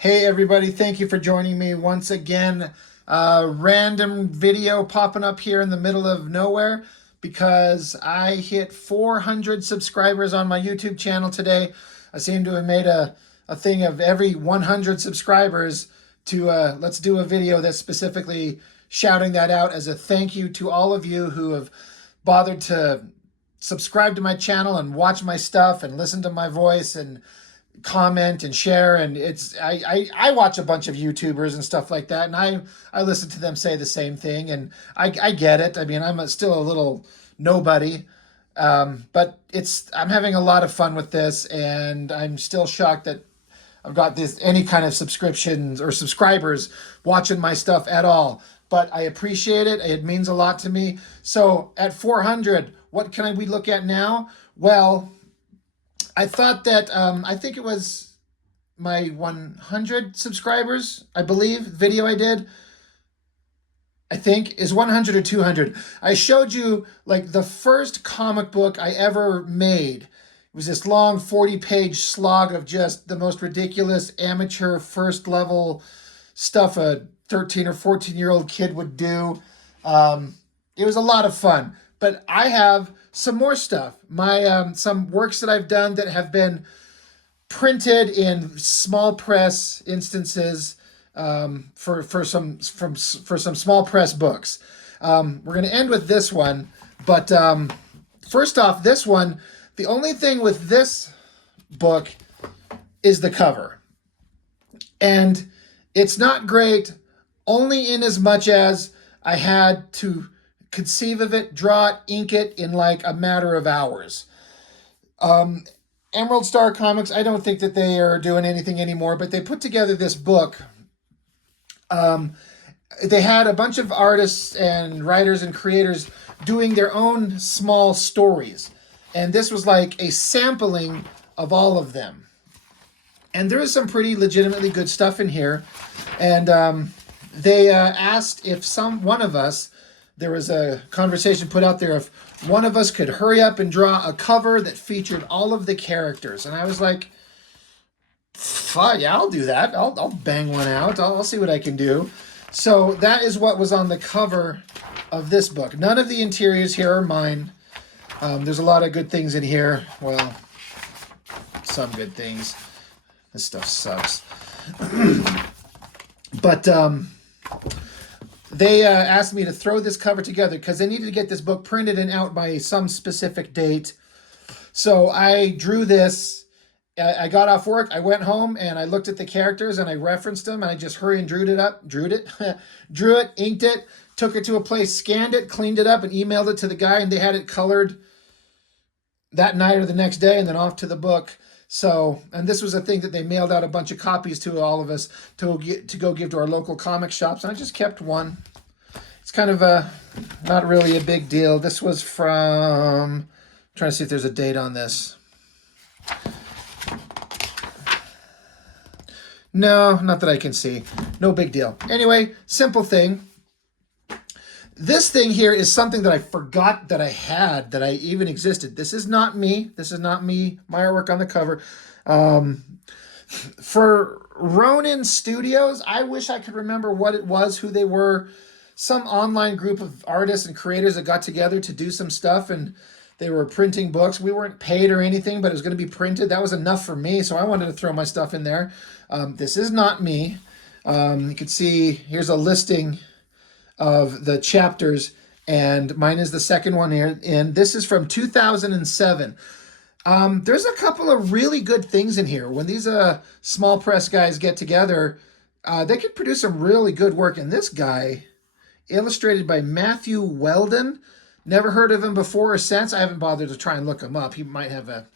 Hey everybody, thank you for joining me once again. Random video popping up here in the middle of nowhere because I hit 400 subscribers on my YouTube channel today. I seem to have made a thing of every 100 subscribers to let's do a video that's specifically shouting that out as a thank you to all of you who have bothered to subscribe to my channel and watch my stuff and listen to my voice and comment and share. And I watch a bunch of YouTubers and stuff like that, and I listen to them say the same thing, and I get it. I mean, still a little nobody, but I'm having a lot of fun with this, and I'm still shocked that I've got this any kind of subscriptions or subscribers watching my stuff at all. But I appreciate it. It means a lot to me. So at 400, what can we look at now? Well, I thought that I think it was my 100 subscribers, I believe, video I did. I think is 100 or 200. I showed you like the first comic book I ever made. It was this long 40-page slog of just the most ridiculous amateur first level stuff a 13 or 14-year-old kid would do. It was a lot of fun. But I have some more stuff. My some works that I've done that have been printed in small press instances for some small press books. We're going to end with this one, but first off, this one, the only thing with this book is the cover, and it's not great, only in as much as I had to conceive of it, draw it, ink it in like a matter of hours. Emerald Star Comics, I don't think that they are doing anything anymore, but they put together this book. They had a bunch of artists and writers and creators doing their own small stories. And this was like a sampling of all of them. And there is some pretty legitimately good stuff in here. And they asked if one of us, there was a conversation put out there if one of us could hurry up and draw a cover that featured all of the characters. And I was like, fine, yeah, I'll do that. I'll bang one out. I'll see what I can do. So that is what was on the cover of this book. None of the interiors here are mine. There's a lot of good things in here. Well, some good things. This stuff sucks. But they asked me to throw this cover together because they needed to get this book printed and out by some specific date. So I drew this. I got off work, I went home, and I looked at the characters, and I referenced them, and I just hurried and drew it, inked it, took it to a place, scanned it, cleaned it up, and emailed it to the guy, and they had it colored that night or the next day, and then off to the book. So, and this was a thing that they mailed out a bunch of copies to all of us to go give to our local comic shops, and I just kept one. It's kind of not really a big deal. This was from, I'm trying to see if there's a date on this. No, not that I can see. No big deal. Anyway, simple thing. This thing here is something that I forgot that I had, that I even existed. This is not me. This is not me, my artwork on the cover. For Ronin Studios, I wish I could remember what it was, who they were. Some online group of artists and creators that got together to do some stuff, and they were printing books. We weren't paid or anything, but it was going to be printed. That was enough for me, so I wanted to throw my stuff in there. This is not me. You can see here's a listing of the chapters, and mine is the second one here, and this is from 2007. There's a couple of really good things in here. When these small press guys get together, they can produce some really good work. And this guy, illustrated by Matthew Weldon, never heard of him before or since. I haven't bothered to try and look him up. He might have a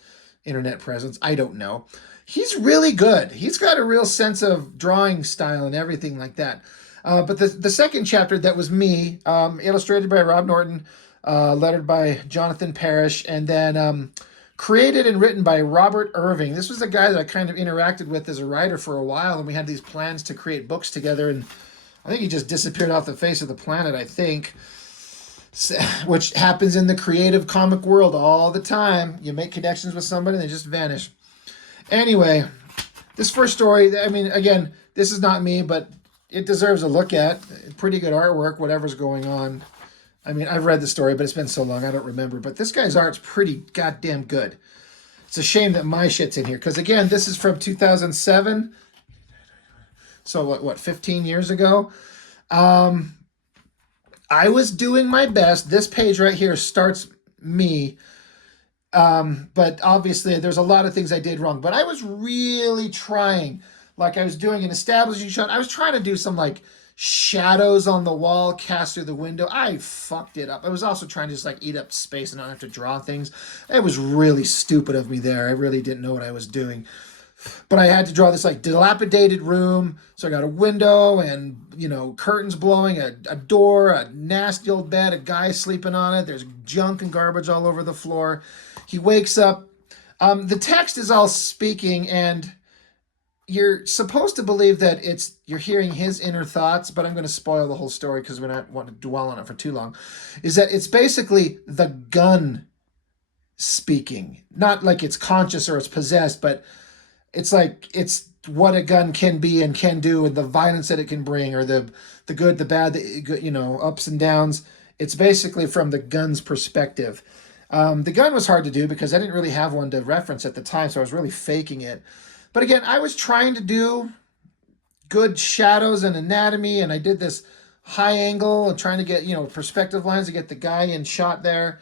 internet presence. I don't know. He's really good. He's got a real sense of drawing style and everything like that. But the second chapter, that was me, illustrated by Rob Norton, lettered by Jonathan Parrish, and then created and written by Robert Irving. This was a guy that I kind of interacted with as a writer for a while, and we had these plans to create books together, and I think he just disappeared off the face of the planet, I think, which happens in the creative comic world all the time. You make connections with somebody, and they just vanish. Anyway, This first story, I mean, again, this is not me, but it deserves a look at. Pretty good artwork, whatever's going on. I mean, I've read the story, but it's been so long, I don't remember. But this guy's art's pretty goddamn good. It's a shame that my shit's in here. Because, again, this is from 2007. So, what 15 years ago? I was doing my best. This page right here starts me. But obviously, there's a lot of things I did wrong. But I was really trying. Like, I was doing an establishing shot. I was trying to do some, like, shadows on the wall cast through the window. I fucked it up. I was also trying to just, like, eat up space and not have to draw things. It was really stupid of me there. I really didn't know what I was doing. But I had to draw this, like, dilapidated room. So I got a window and, you know, curtains blowing, a door, a nasty old bed, a guy sleeping on it. There's junk and garbage all over the floor. He wakes up. The text is all speaking, and you're supposed to believe that you're hearing his inner thoughts, but I'm going to spoil the whole story because we're not wanting to dwell on it for too long. Is that it's basically the gun speaking. Not like it's conscious or it's possessed, but it's like it's what a gun can be and can do, and the violence that it can bring, or the good, the bad, you know, ups and downs. It's basically from the gun's perspective. The gun was hard to do because I didn't really have one to reference at the time, so I was really faking it. But again, I was trying to do good shadows and anatomy, and I did this high angle and trying to get, you know, perspective lines to get the guy in shot there.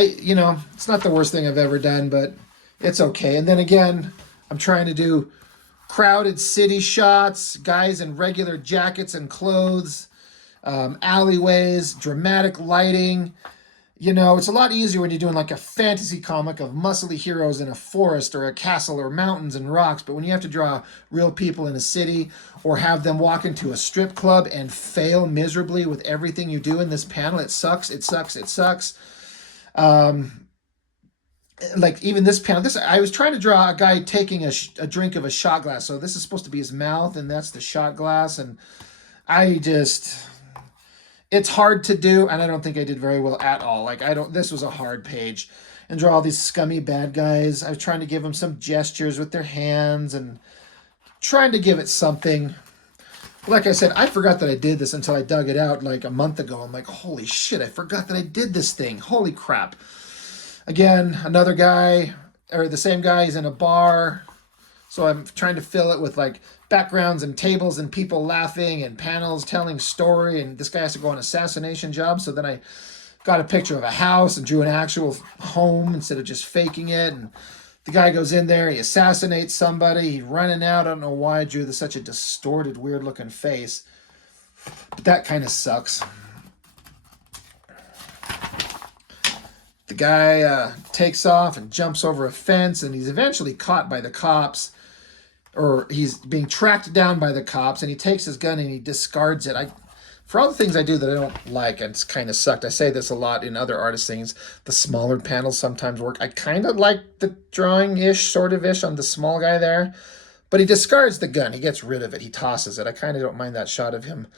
You know, it's not the worst thing I've ever done, but it's okay. And then again, I'm trying to do crowded city shots, guys in regular jackets and clothes, alleyways, dramatic lighting. You know, it's a lot easier when you're doing like a fantasy comic of muscly heroes in a forest or a castle or mountains and rocks. But when you have to draw real people in a city or have them walk into a strip club and fail miserably with everything you do in this panel, it sucks, it sucks, it sucks. Like even this panel, I was trying to draw a guy taking a drink of a shot glass. So this is supposed to be his mouth, and that's the shot glass. And it's hard to do, and I don't think I did very well at all. Like this was a hard page, and draw all these scummy bad guys. I was trying to give them some gestures with their hands and trying to give it something. Like I said, I forgot that I did this until I dug it out like a month ago. I'm like, holy shit, I forgot that I did this thing. Holy crap. Again, another guy, or the same guy, is in a bar. So I'm trying to fill it with like backgrounds and tables and people laughing and panels telling story. And this guy has to go on an assassination job. So then I got a picture of a house and drew an actual home instead of just faking it. And the guy goes in there, he assassinates somebody, he's running out. I don't know why I drew such a distorted, weird looking face. But that kind of sucks. The guy takes off and jumps over a fence, and he's eventually caught by the cops, or he's being tracked down by the cops, and he takes his gun and he discards it. For all the things I do that I don't like, and it's kind of sucked. I say this a lot in other artist things. The smaller panels sometimes work. I kind of like the drawing-ish, sort of-ish on the small guy there, but he discards the gun. He gets rid of it. He tosses it. I kind of don't mind that shot of him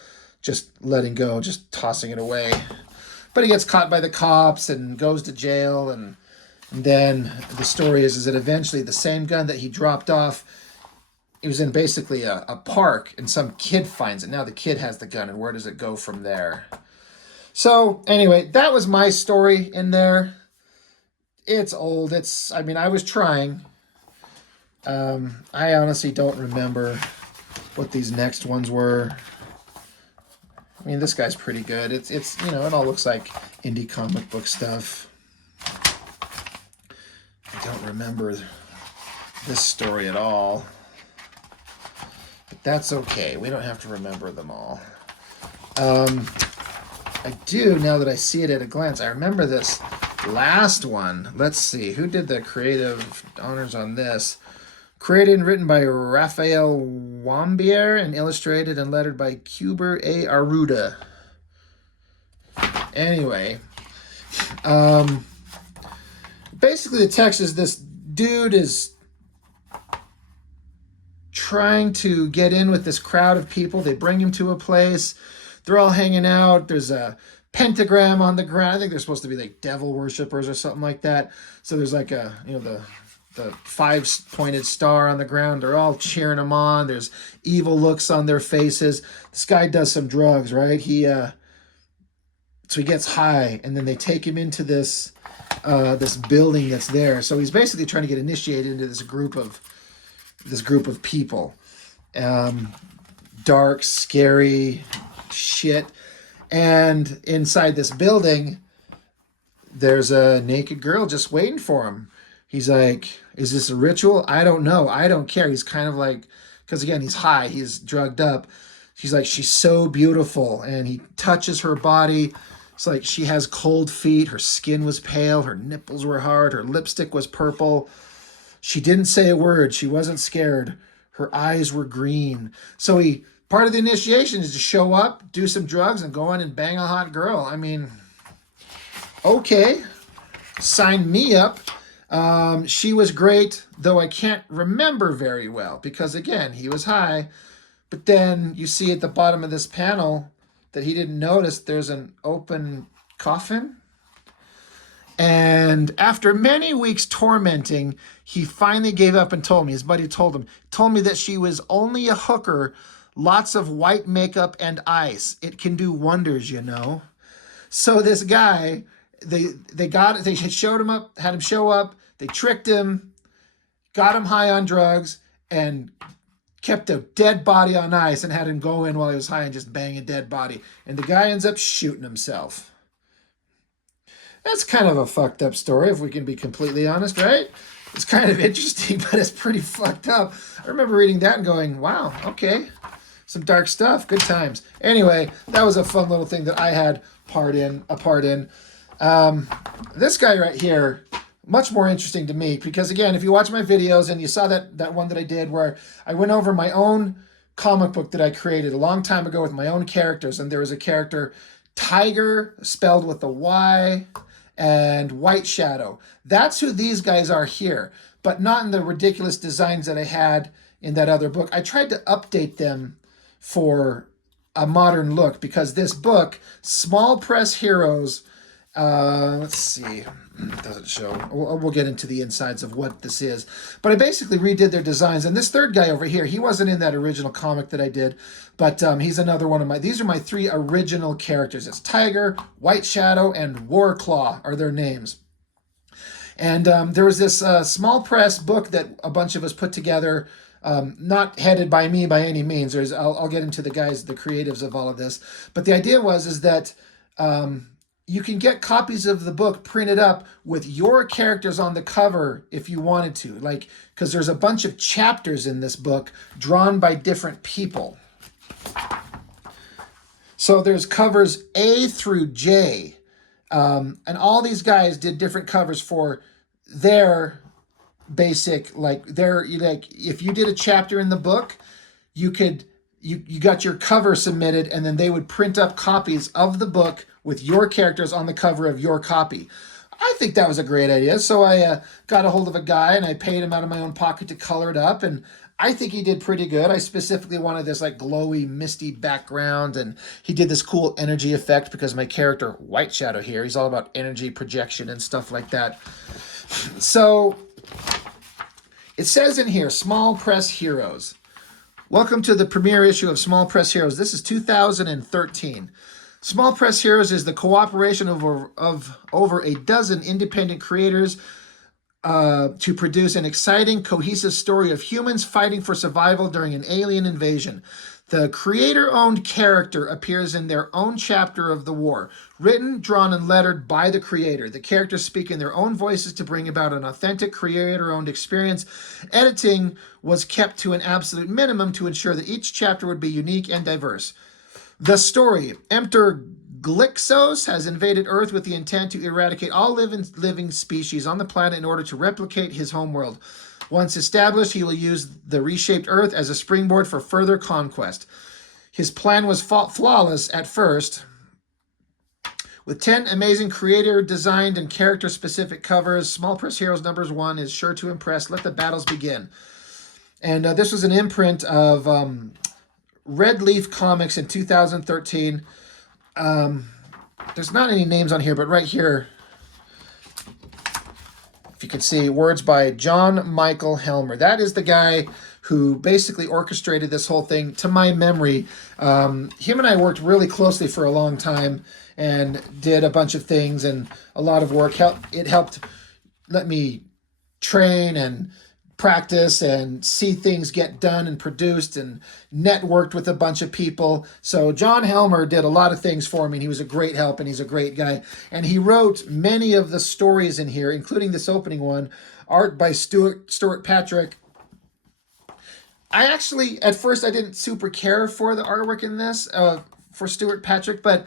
just letting go, just tossing it away. But he gets caught by the cops and goes to jail, and then the story is that eventually the same gun that he dropped off, it was in basically a park, and some kid finds it. Now the kid has the gun, and where does it go from there? So anyway, that was my story in there. It's old. I mean, I was trying. I honestly don't remember what these next ones were. I mean, this guy's pretty good. It's you know, it all looks like indie comic book stuff. I don't remember this story at all. But that's okay. We don't have to remember them all. I do, now that I see it at a glance. I remember this last one. Let's see. Who did the creative honors on this? Created and written by Raphael Wambier and illustrated and lettered by Cuber A. Aruda. Anyway, basically the text is this dude is trying to get in with this crowd of people. They bring him to a place. They're all hanging out. There's a pentagram on the ground. I think they're supposed to be like devil worshippers or something like that. So there's like a, you know, the the five-pointed star on the ground. They're all cheering him on. There's evil looks on their faces. This guy does some drugs, right? So he gets high, and then they take him into this this building that's there. So he's basically trying to get initiated into this group of people. Dark, scary shit. And inside this building, there's a naked girl just waiting for him. He's like, is this a ritual? I don't know. I don't care. He's kind of like, because again, he's high. He's drugged up. She's like, she's so beautiful. And he touches her body. It's like she has cold feet. Her skin was pale. Her nipples were hard. Her lipstick was purple. She didn't say a word. She wasn't scared. Her eyes were green. So part of the initiation is to show up, do some drugs, and go in and bang a hot girl. I mean, okay, sign me up. She was great, though I can't remember very well because, again, he was high. But then you see at the bottom of this panel that he didn't notice there's an open coffin. And after many weeks tormenting, he finally gave up and told me, his buddy told me that she was only a hooker, lots of white makeup and ice. It can do wonders, you know. So this guy, they showed him up, had him show up, they tricked him, got him high on drugs, and kept a dead body on ice and had him go in while he was high and just bang a dead body. And the guy ends up shooting himself. That's kind of a fucked up story, if we can be completely honest, right? It's kind of interesting, but it's pretty fucked up. I remember reading that and going, wow, okay. Some dark stuff, good times. Anyway, that was a fun little thing that I had a part in. This guy right here, much more interesting to me, because again, if you watch my videos and you saw that one that I did where I went over my own comic book that I created a long time ago with my own characters, and there was a character, Tiger, spelled with a Y, and White Shadow. That's who these guys are here, but not in the ridiculous designs that I had in that other book. I tried to update them for a modern look because this book, Small Press Heroes, let's see, it doesn't show. We'll get into the insides of what this is. But I basically redid their designs. And this third guy over here, he wasn't in that original comic that I did, but he's another one of these are my three original characters. It's Tiger, White Shadow, and Warclaw are their names. And there was this small press book that a bunch of us put together, not headed by me by any means. I'll get into the guys, the creatives of all of this. But the idea is that you can get copies of the book printed up with your characters on the cover if you wanted to, like, because there's a bunch of chapters in this book drawn by different people. So there's covers A through J, and all these guys did different covers for their basic, if you did a chapter in the book, you got your cover submitted, and then they would print up copies of the book with your characters on the cover of your copy. I think that was a great idea. So I got a hold of a guy and I paid him out of my own pocket to color it up. And I think he did pretty good. I specifically wanted this like glowy, misty background. And he did this cool energy effect because my character, White Shadow here, he's all about energy projection and stuff like that. So it says in here, Small Press Heroes. Welcome to the premiere issue of Small Press Heroes. This is 2013. Small Press Heroes is the cooperation of over a dozen independent creators to produce an exciting, cohesive story of humans fighting for survival during an alien invasion. The creator-owned character appears in their own chapter of the war, written, drawn, and lettered by the creator. The characters speak in their own voices to bring about an authentic creator-owned experience. Editing was kept to an absolute minimum to ensure that each chapter would be unique and diverse. The story: Emperor Glixos has invaded Earth with the intent to eradicate all living species on the planet in order to replicate his homeworld. Once established, he will use the reshaped Earth as a springboard for further conquest. His plan was flawless at first. With 10 amazing creator-designed and character-specific covers, Small Press Heroes #1 is sure to impress. Let the battles begin. And this was an imprint of Red Leaf Comics in 2013. There's not any names on here, but right here, if you can see, words by John Michael Helmer. That is the guy who basically orchestrated this whole thing, to my memory. Him and I worked really closely for a long time and did a bunch of things and a lot of work. It helped let me train and practice and see things get done and produced, and networked with a bunch of people. So John Helmer did a lot of things for me, and he was a great help, and he's a great guy. And he wrote many of the stories in here, including this opening one, art by Stuart Patrick. I actually, at first, I didn't super care for the artwork in this, for Stuart Patrick, but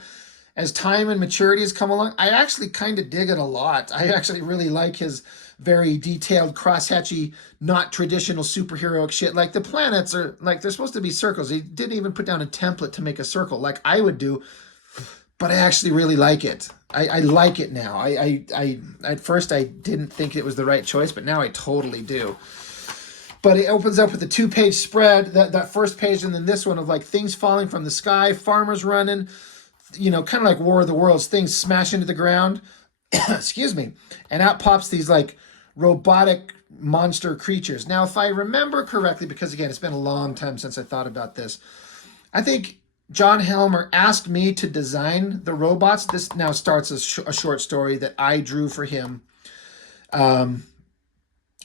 as time and maturity has come along, I actually kind of dig it a lot. I actually really like his very detailed, crosshatchy, not traditional superheroic shit. Like the planets are like, they're supposed to be circles. He didn't even put down a template to make a circle like I would do, but I actually really like it. I like it now. I at first I didn't think it was the right choice, but now I totally do. But it opens up with a 2-page spread, that first page, and then this one of like things falling from the sky, farmers running, you know, kind of like War of the Worlds, things smash into the ground. Excuse me. And out pops these like robotic monster creatures. Now, if I remember correctly, because again, it's been a long time since I thought about this, I think John Helmer asked me to design the robots. This now starts a short story that I drew for him.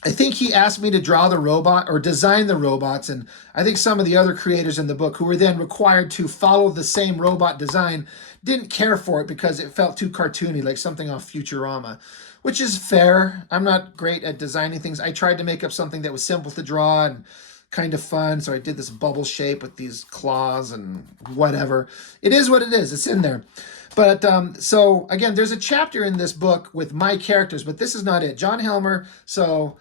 I think he asked me to draw the robot or design the robots, and I think some of the other creators in the book who were then required to follow the same robot design didn't care for it because it felt too cartoony, like something off Futurama, which is fair. I'm not great at designing things. I tried to make up something that was simple to draw and kind of fun, so I did this bubble shape with these claws and whatever. It is what it is. It's in there. But so again, there's a chapter in this book with my characters, but this is not it. John Helmer, so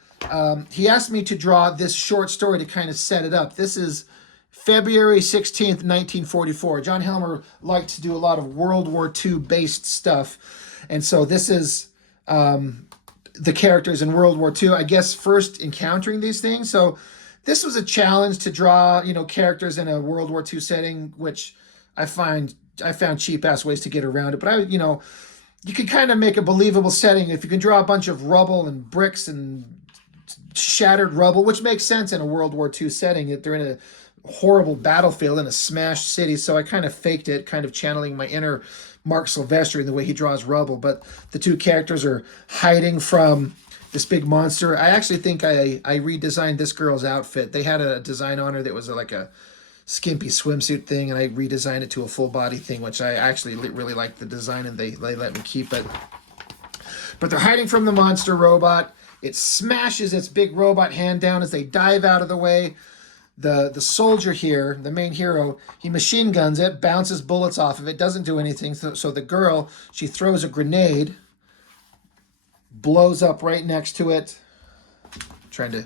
he asked me to draw this short story to kind of set it up. This is February 16th, 1944. John Helmer liked to do a lot of World War II based stuff. And so this is the characters in World War II, I guess, first encountering these things. So this was a challenge to draw, you know, characters in a World War II setting, which I found cheap ass ways to get around it. But you can kind of make a believable setting if you can draw a bunch of rubble and bricks and shattered rubble, which makes sense in a World War II setting. They're in a horrible battlefield in a smashed city, so I kind of faked it, kind of channeling my inner Mark Silvestri in the way he draws rubble. But the two characters are hiding from this big monster. I actually think I redesigned this girl's outfit. They had a design on her that was like a skimpy swimsuit thing, and I redesigned it to a full body thing, which I actually really liked the design, and they let me keep it. But they're hiding from the monster robot. It smashes its big robot hand down as they dive out of the way. The soldier here, the main hero, he machine guns it, bounces bullets off of it, doesn't do anything. So the girl, she throws a grenade, blows up right next to it. I'm trying to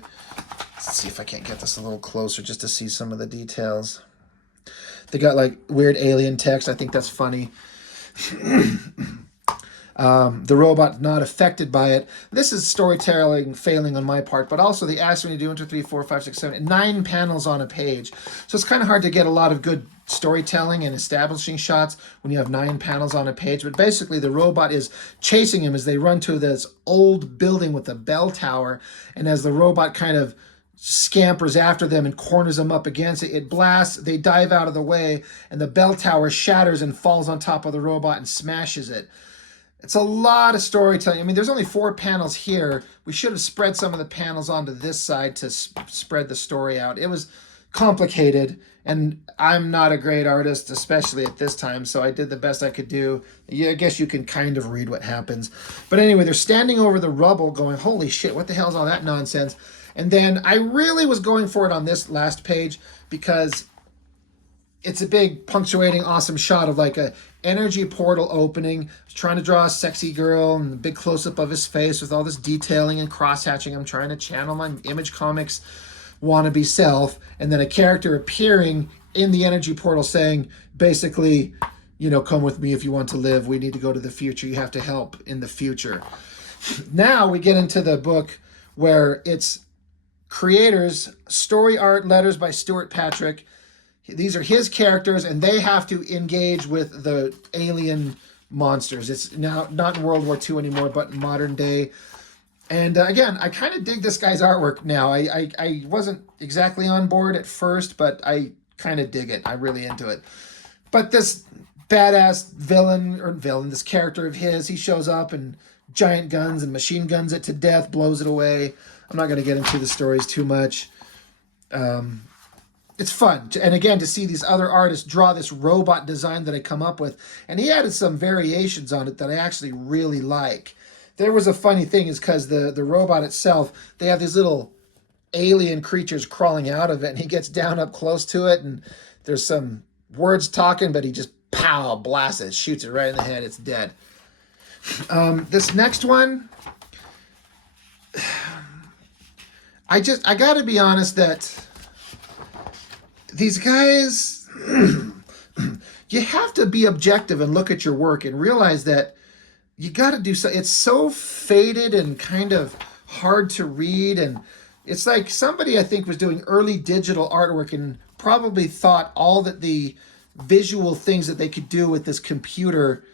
see if I can't get this a little closer just to see some of the details. They got like weird alien text. I think that's funny. The robot not affected by it. This is storytelling failing on my part, but also they asked me to do 1, 2, 3, 4, 5, 6, 7, 9 panels on a page. So it's kind of hard to get a lot of good storytelling and establishing shots when you have 9 panels on a page. But basically the robot is chasing him as they run to this old building with a bell tower. And as the robot kind of scampers after them and corners them up against it, it blasts, they dive out of the way, and the bell tower shatters and falls on top of the robot and smashes it. It's a lot of storytelling. I mean, there's only 4 panels here. We should have spread some of the panels onto this side to spread the story out. It was complicated, and I'm not a great artist, especially at this time, so I did the best I could do. Yeah, I guess you can kind of read what happens. But anyway, they're standing over the rubble going, holy shit, what the hell is all that nonsense? And then I really was going for it on this last page because it's a big punctuating awesome shot of like a energy portal opening. I was trying to draw a sexy girl and a big close-up of his face with all this detailing and cross-hatching. I'm trying to channel my Image Comics wannabe self, and then a character appearing in the energy portal saying basically, you know, come with me if you want to live. We need to go to the future. You have to help in the future. Now we get into the book where it's creators, story art, letters by Stuart Patrick. These are his characters, and they have to engage with the alien monsters. It's now not in World War II anymore, but in modern day. And again, I kind of dig this guy's artwork now. I wasn't exactly on board at first, but I kind of dig it. I'm really into it. But this badass villain, this character of his, he shows up and giant guns and machine guns it to death, blows it away. I'm not going to get into the stories too much. It's fun. And again, to see these other artists draw this robot design that I come up with. And he added some variations on it that I actually really like. There was a funny thing is because the robot itself, they have these little alien creatures crawling out of it, and he gets down up close to it, and there's some words talking, but he just pow blasts it, shoots it right in the head. It's dead. This next one, I gotta be honest that these guys, you have to be objective and look at your work and realize that you got to do so. It's so faded and kind of hard to read, and it's like somebody I think was doing early digital artwork and probably thought all that the visual things that they could do with this computer.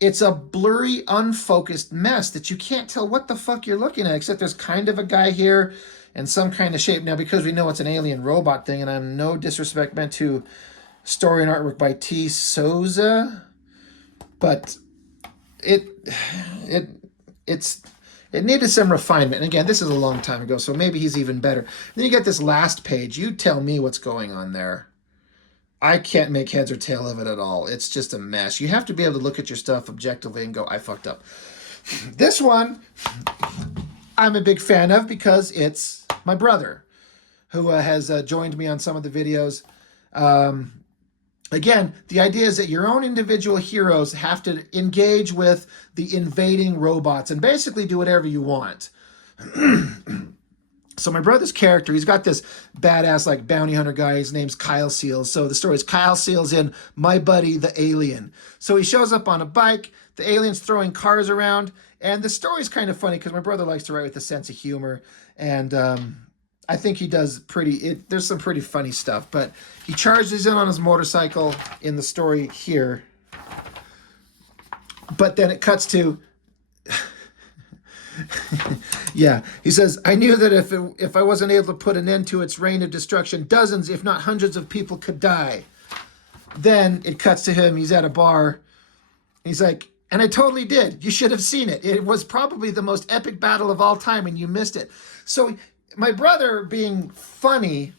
It's a blurry, unfocused mess that you can't tell what the fuck you're looking at, except there's kind of a guy here and some kind of shape. Now, because we know it's an alien robot thing, and I'm no disrespect meant to story and artwork by T. Souza, but it needed some refinement. And again, this is a long time ago, so maybe he's even better. Then you get this last page. You tell me what's going on there. I can't make heads or tail of it at all. It's just a mess. You have to be able to look at your stuff objectively and go, I fucked up. This one, I'm a big fan of because it's my brother who has joined me on some of the videos. Again, the idea is that your own individual heroes have to engage with the invading robots and basically do whatever you want. So my brother's character, he's got this badass like bounty hunter guy. His name's Kyle Seals. So the story is Kyle Seals in My Buddy the Alien. So he shows up on a bike. The alien's throwing cars around. And the story's kind of funny because my brother likes to write with a sense of humor. And I think he does there's some pretty funny stuff. But he charges in on his motorcycle in the story here. But then it cuts to... Yeah, he says, I knew that if I wasn't able to put an end to its reign of destruction, dozens, if not hundreds of people could die. Then it cuts to him. He's at a bar. He's like, and I totally did. You should have seen it. It was probably the most epic battle of all time, and you missed it. So my brother, being funny,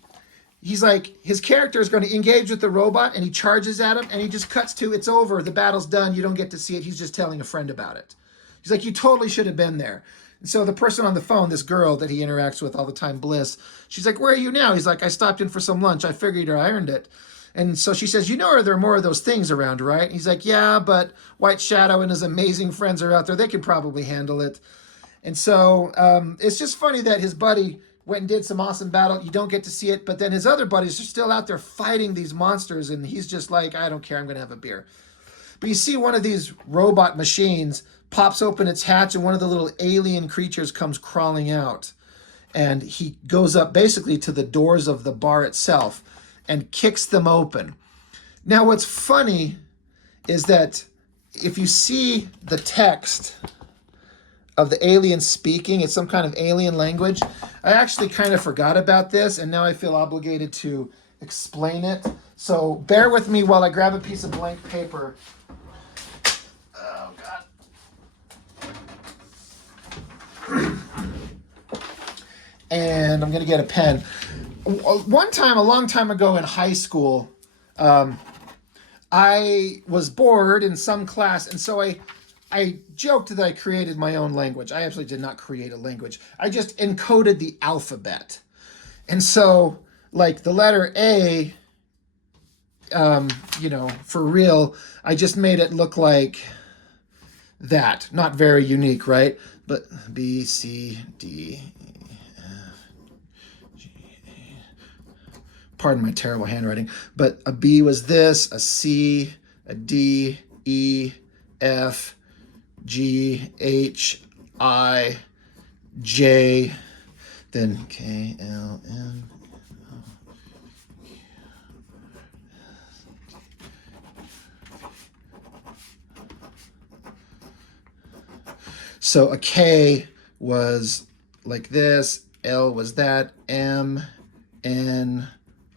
he's like, his character is going to engage with the robot, and he charges at him, and he just cuts to, it's over. The battle's done. You don't get to see it. He's just telling a friend about it. He's like, you totally should have been there. And so the person on the phone, this girl that he interacts with all the time, Bliss, she's like, where are you now? He's like, I stopped in for some lunch. I figured I earned it. And so she says, you know, are there more of those things around, right? And he's like, yeah, but White Shadow and his amazing friends are out there. They can probably handle it. And so it's just funny that his buddy went and did some awesome battle. You don't get to see it, but then his other buddies are still out there fighting these monsters. And he's just like, I don't care. I'm going to have a beer. But you see one of these robot machines pops open its hatch and one of the little alien creatures comes crawling out. And he goes up basically to the doors of the bar itself and kicks them open. Now what's funny is that if you see the text of the alien speaking, it's some kind of alien language. I actually kind of forgot about this, and now I feel obligated to explain it. So bear with me while I grab a piece of blank paper. Oh, God. And I'm going to get a pen. One time, a long time ago in high school, I was bored in some class, and so I joked that I created my own language. I actually did not create a language. I just encoded the alphabet. And so, like, the letter A, you know, for real, I just made it look like that. Not very unique, right? But B, C, D, pardon my terrible handwriting, but a B was this, a C, a D, E, F, G, H, I, J, then K, L, M. So a K was like this, L was that, M, N,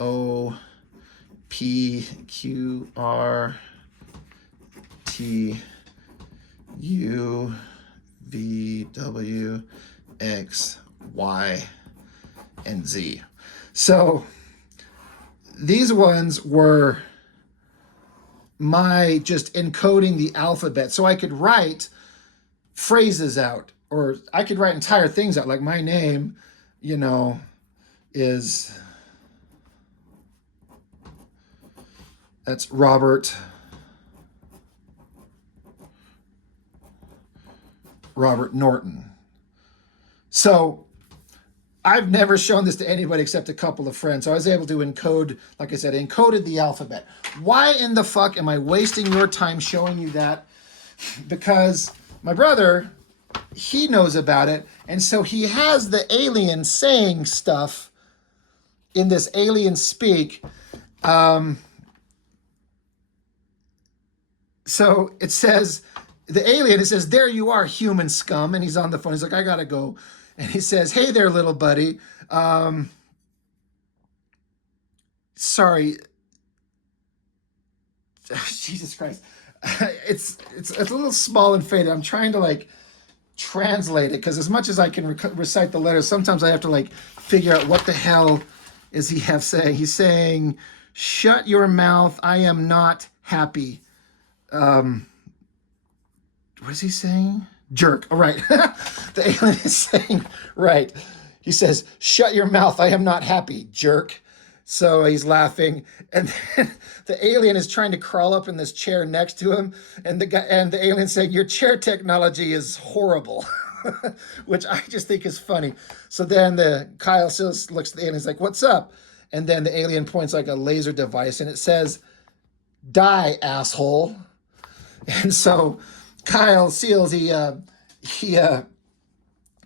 O, P, Q, R, T, U, V, W, X, Y, and Z. So these ones were my just encoding the alphabet so I could write phrases out, or I could write entire things out. Like my name, you know, is, that's Robert Norton. So I've never shown this to anybody except a couple of friends. So I was able to encode, like I said, encoded the alphabet. Why in the fuck am I wasting your time showing you that? Because my brother, he knows about it. And so he has the alien saying stuff in this alien speak. So it says, the alien, it says, there you are, human scum. And he's on the phone. He's like, I gotta go. And he says, hey there, little buddy. Sorry. Jesus Christ. It's a little small and faded. I'm trying to like translate it because as much as I can recite the letters, sometimes I have to like figure out what the hell is he have saying. He's saying, shut your mouth. I am not happy. What is he saying? Jerk. All right. The alien is saying, right. He says, shut your mouth. I am not happy, jerk. So he's laughing. And then the alien is trying to crawl up in this chair next to him. And the alien saying, your chair technology is horrible, which I just think is funny. So then Kyle still looks at the alien. He's like, what's up? And then the alien points like a laser device and it says, die, asshole. And so Kyle Seals, he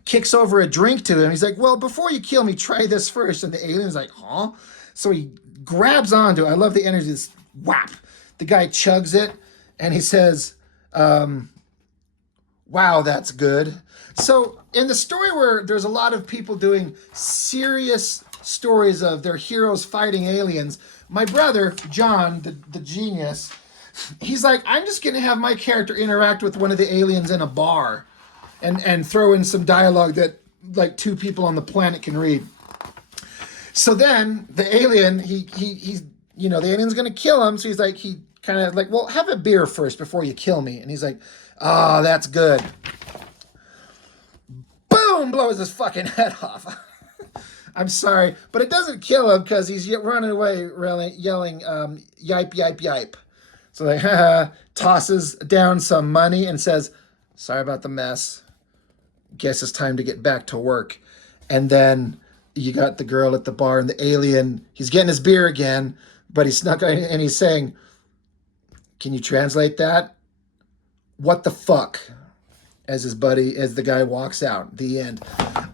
kicks over a drink to him. He's like, well, before you kill me, try this first. And the alien's like, huh? So he grabs onto it. I love the energy. This whap. The guy chugs it and he says, wow, that's good. So in the story where there's a lot of people doing serious stories of their heroes fighting aliens, my brother, John, the genius, he's like, I'm just going to have my character interact with one of the aliens in a bar and throw in some dialogue that like two people on the planet can read. So then the alien, he's, you know, the alien's going to kill him. So he's like, he kind of like, well, have a beer first before you kill me. And he's like, oh, that's good. Boom, blows his fucking head off. I'm sorry, but it doesn't kill him because he's running away yelling, yipe, yipe, yipe. So they tosses down some money and says, sorry about the mess. Guess it's time to get back to work. And then you got the girl at the bar and the alien, he's getting his beer again, but he snuck in and he's saying, can you translate that? What the fuck? As the guy walks out. The end.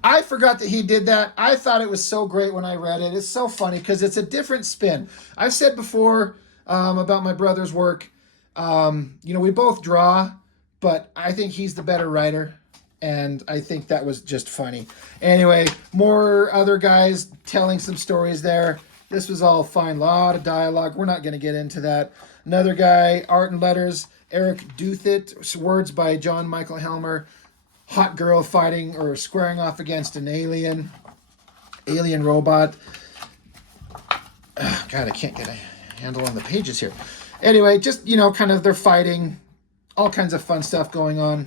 I forgot that he did that. I thought it was so great when I read it. It's so funny because it's a different spin. I've said before about my brother's work. We both draw, but I think he's the better writer. And I think that was just funny. Anyway, more other guys telling some stories there. This was all fine. A lot of dialogue. We're not going to get into that. Another guy, art and letters, Eric Duthit. Words by John Michael Helmer. Hot girl fighting or squaring off against an alien robot. God, I can't get a handle on the pages here. Anyway, just, kind of they're fighting. All kinds of fun stuff going on.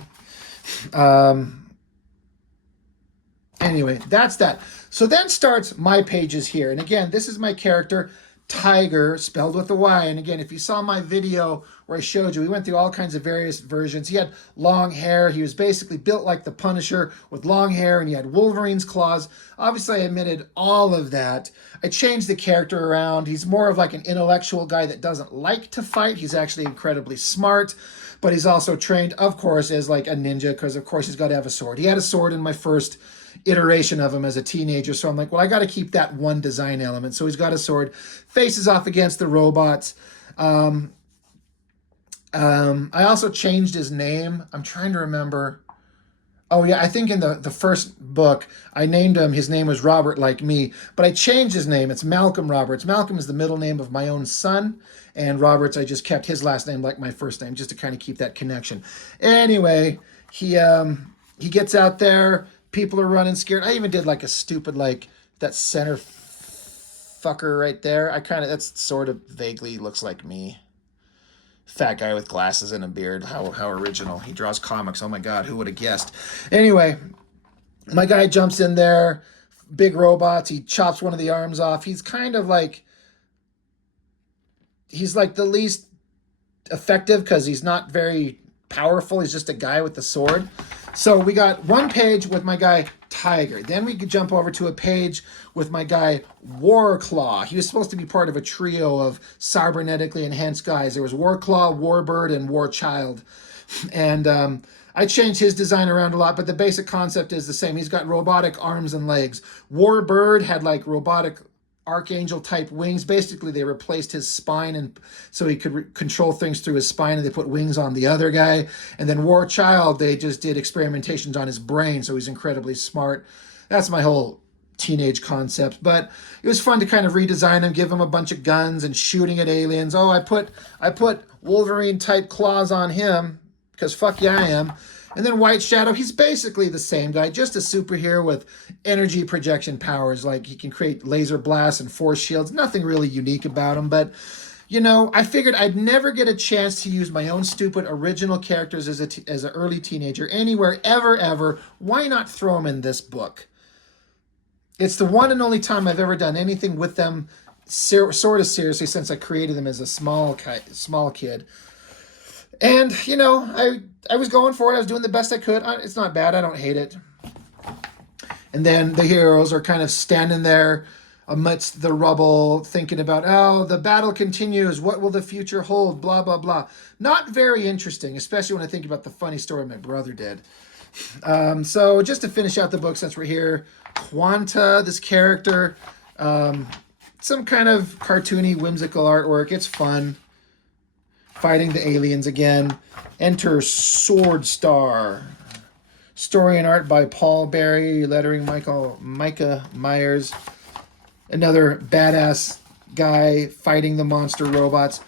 Anyway, that's that. So then starts my pages here. And again, this is my character, Tiger, spelled with a Y. And again, if you saw my video where I showed you, we went through all kinds of various versions. He had long hair. He was basically built like the Punisher with long hair, and he had Wolverine's claws. Obviously, I omitted all of that. I changed the character around. He's more of like an intellectual guy that doesn't like to fight. He's actually incredibly smart, but he's also trained, of course, as like a ninja, because of course he's got to have a sword. He had a sword in my first iteration of him as a teenager, so I'm like, well, I got to keep that one design element. So he's got a sword, faces off against the robots. I also changed his name. I'm trying to remember. Oh yeah, I think in the first book I named him. His name was Robert, like me, but I changed his name. It's Malcolm Roberts. Malcolm is the middle name of my own son, and Roberts I just kept his last name like my first name, just to kind of keep that connection. Anyway, he gets out there. People are running scared. I even did like a stupid like that center fucker right there. I kind of that's sort of vaguely looks like me. Fat guy with glasses and a beard. How original. He draws comics. Oh my god, who would have guessed? Anyway, my guy jumps in there, big robots. He chops one of the arms off. He's like the least effective because he's not very powerful. He's just a guy with the sword. So we got one page with my guy Tiger. Then we could jump over to a page with my guy Warclaw. He was supposed to be part of a trio of cybernetically enhanced guys. There was Warclaw, Warbird, and Warchild. And I changed his design around a lot, but the basic concept is the same. He's got robotic arms and legs. Warbird had like robotic archangel type wings. Basically they replaced his spine, and so he could control things through his spine, and they put wings on the other guy. And then War Child, they just did experimentations on his brain, so he's incredibly smart. That's my whole teenage concept, but it was fun to kind of redesign him, give him a bunch of guns and shooting at aliens. Oh, I put Wolverine type claws on him because fuck yeah I am. And then White Shadow, he's basically the same guy, just a superhero with energy projection powers. Like he can create laser blasts and force shields. Nothing really unique about him, but you know, I figured I'd never get a chance to use my own stupid original characters as an early teenager anywhere, ever. Why not throw them in this book? It's the one and only time I've ever done anything with them sort of seriously since I created them as a small kid. And, you know, I was going for it. I was doing the best I could. It's not bad. I don't hate it. And then the heroes are kind of standing there amidst the rubble, thinking about, oh, the battle continues. What will the future hold? Blah, blah, blah. Not very interesting, especially when I think about the funny story my brother did. So just to finish out the book, since we're here, Quanta, this character, some kind of cartoony, whimsical artwork. It's fun. Fighting the aliens again. Enter Sword Star. Story and art by Paul Berry, lettering Micah Myers. Another badass guy fighting the monster robots.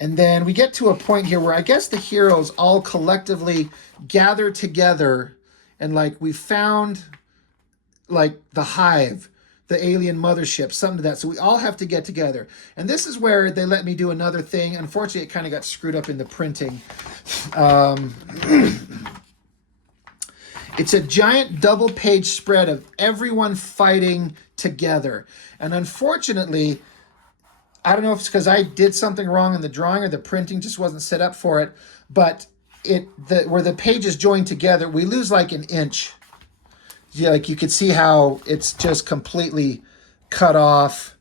And then we get to a point here where I guess the heroes all collectively gather together, and like we found like the hive, the alien mothership, something to that. So we all have to get together. And this is where they let me do another thing. Unfortunately, it kind of got screwed up in the printing. It's a giant double page spread of everyone fighting together. And unfortunately, I don't know if it's because I did something wrong in the drawing or the printing just wasn't set up for it, but where the pages join together, we lose like an inch. Yeah, like you could see how it's just completely cut off.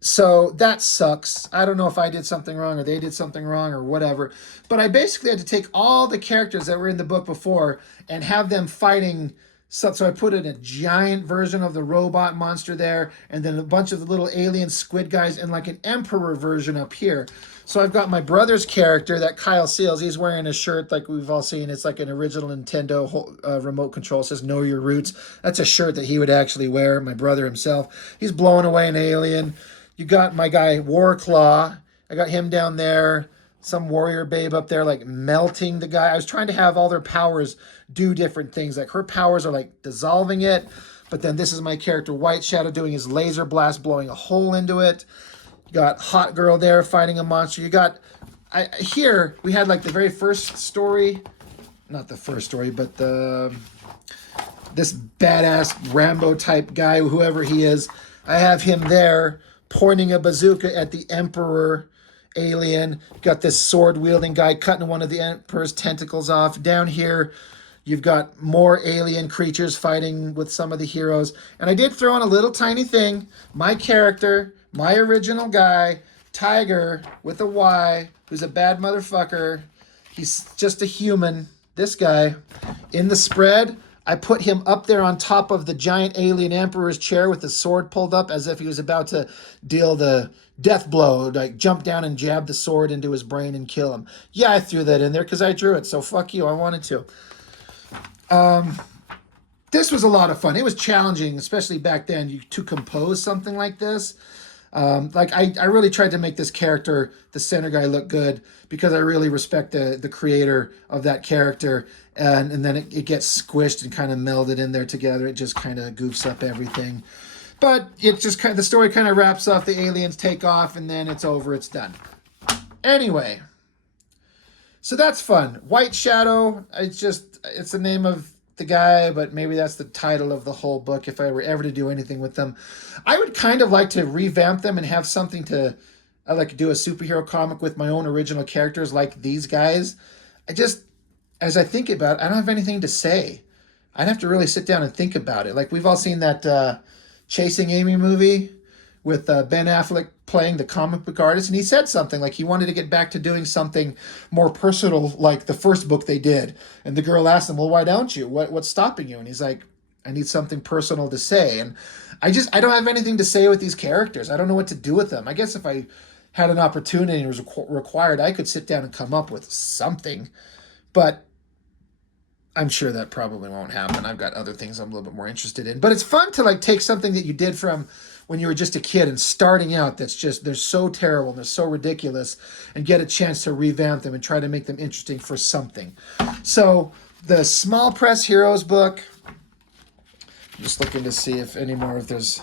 So that sucks. I don't know if I did something wrong or they did something wrong or whatever. But I basically had to take all the characters that were in the book before and have them fighting. So I put in a giant version of the robot monster there, and then a bunch of the little alien squid guys, and like an emperor version up here. So I've got my brother's character, that Kyle Seals. He's wearing a shirt like we've all seen. It's like an original Nintendo remote control. It says "Know Your Roots." That's a shirt that he would actually wear, my brother himself. He's blowing away an alien. You got my guy Warclaw. I got him down there. Some warrior babe up there like melting the guy. I was trying to have all their powers do different things. Like her powers are like dissolving it. But then this is my character White Shadow doing his laser blast, blowing a hole into it. You got Hot Girl there fighting a monster. You got, here we had like the very first story. Not the first story, but this badass Rambo type guy, whoever he is. I have him there pointing a bazooka at the Emperor alien. Got this sword-wielding guy cutting one of the Emperor's tentacles off. Down here, you've got more alien creatures fighting with some of the heroes. And I did throw in a little tiny thing. My character, my original guy, Tiger with a Y, who's a bad motherfucker. He's just a human. This guy. In the spread, I put him up there on top of the giant alien Emperor's chair with the sword pulled up as if he was about to deal the death blow, like jump down and jab the sword into his brain and kill him. Yeah, I threw that in there because I drew it, so fuck you, I wanted to. This was a lot of fun. It was challenging, especially back then, to compose something like this. Like I really tried to make this character, the center guy, look good because I really respect the creator of that character, and then it gets squished and kind of melded in there together. It just kind of goofs up everything, but it just kind of, the story kind of wraps up. The aliens take off, and then it's over. It's done. Anyway, so that's fun. White Shadow. It's the name of the guy, but maybe that's the title of the whole book if I were ever to do anything with them. I would kind of like to revamp them and have something to, I like to do a superhero comic with my own original characters like these guys. As I think about it, I don't have anything to say. I'd have to really sit down and think about it. Like we've all seen that Chasing Amy movie with Ben Affleck playing the comic book artist, and he said something like he wanted to get back to doing something more personal, like the first book they did. And the girl asked him, "Well, why don't you? What's stopping you?" And he's like, "I need something personal to say." And I don't have anything to say with these characters. I don't know what to do with them. I guess if I had an opportunity and it was required, I could sit down and come up with something. But I'm sure that probably won't happen. I've got other things I'm a little bit more interested in. But it's fun to like take something that you did from when you were just a kid and starting out that's just, they're so terrible and they're so ridiculous, and get a chance to revamp them and try to make them interesting for something. So the Small Press Heroes book, I'm just looking to see if there's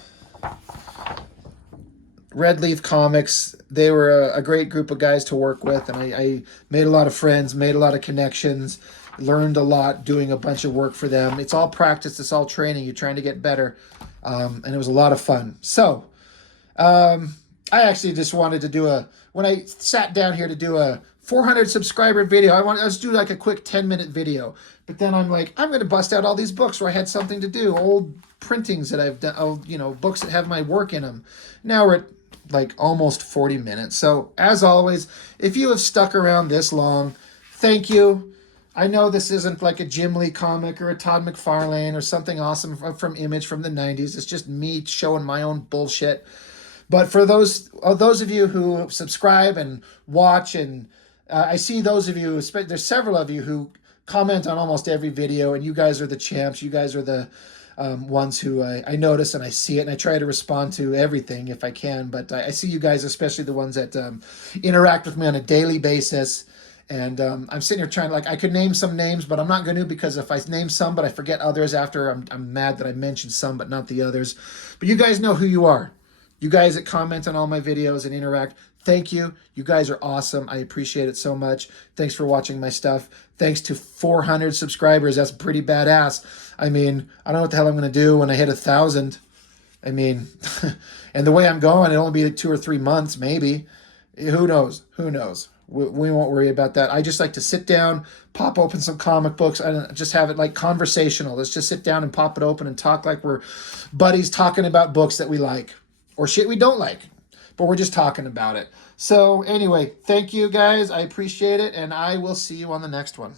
Red Leaf Comics. They were a great group of guys to work with, and I made a lot of friends, made a lot of connections, learned a lot doing a bunch of work for them. It's all practice, it's all training. You're trying to get better, and it was a lot of fun. So I actually just wanted to when I sat down here to do a 400 subscriber video, I wanted to do like a quick 10-minute video. But then I'm like, I'm going to bust out all these books where I had something to do, old printings that I've done, books that have my work in them. Now we're at like almost 40 minutes. So as always, if you have stuck around this long, thank you. I know this isn't like a Jim Lee comic or a Todd McFarlane or something awesome from Image from the 90s. It's just me showing my own bullshit. But for those of you who subscribe and watch, and I see those of you, there's several of you who comment on almost every video, and you guys are the champs. You guys are the ones who I notice and I see it, and I try to respond to everything if I can. But I see you guys, especially the ones that interact with me on a daily basis. And I'm sitting here trying to, I could name some names, but I'm not going to, because if I name some but I forget others after, I'm mad that I mentioned some but not the others. But you guys know who you are. You guys that comment on all my videos and interact, thank you. You guys are awesome. I appreciate it so much. Thanks for watching my stuff. Thanks to 400 subscribers. That's pretty badass. I mean, I don't know what the hell I'm going to do when I hit 1,000. I mean, and the way I'm going, it'll only be like 2 or 3 months, maybe. Who knows? Who knows? We won't worry about that. I just like to sit down, pop open some comic books, and just have it like conversational. Let's just sit down and pop it open and talk like we're buddies talking about books that we like or shit we don't like, but we're just talking about it. So anyway, thank you guys. I appreciate it, and I will see you on the next one.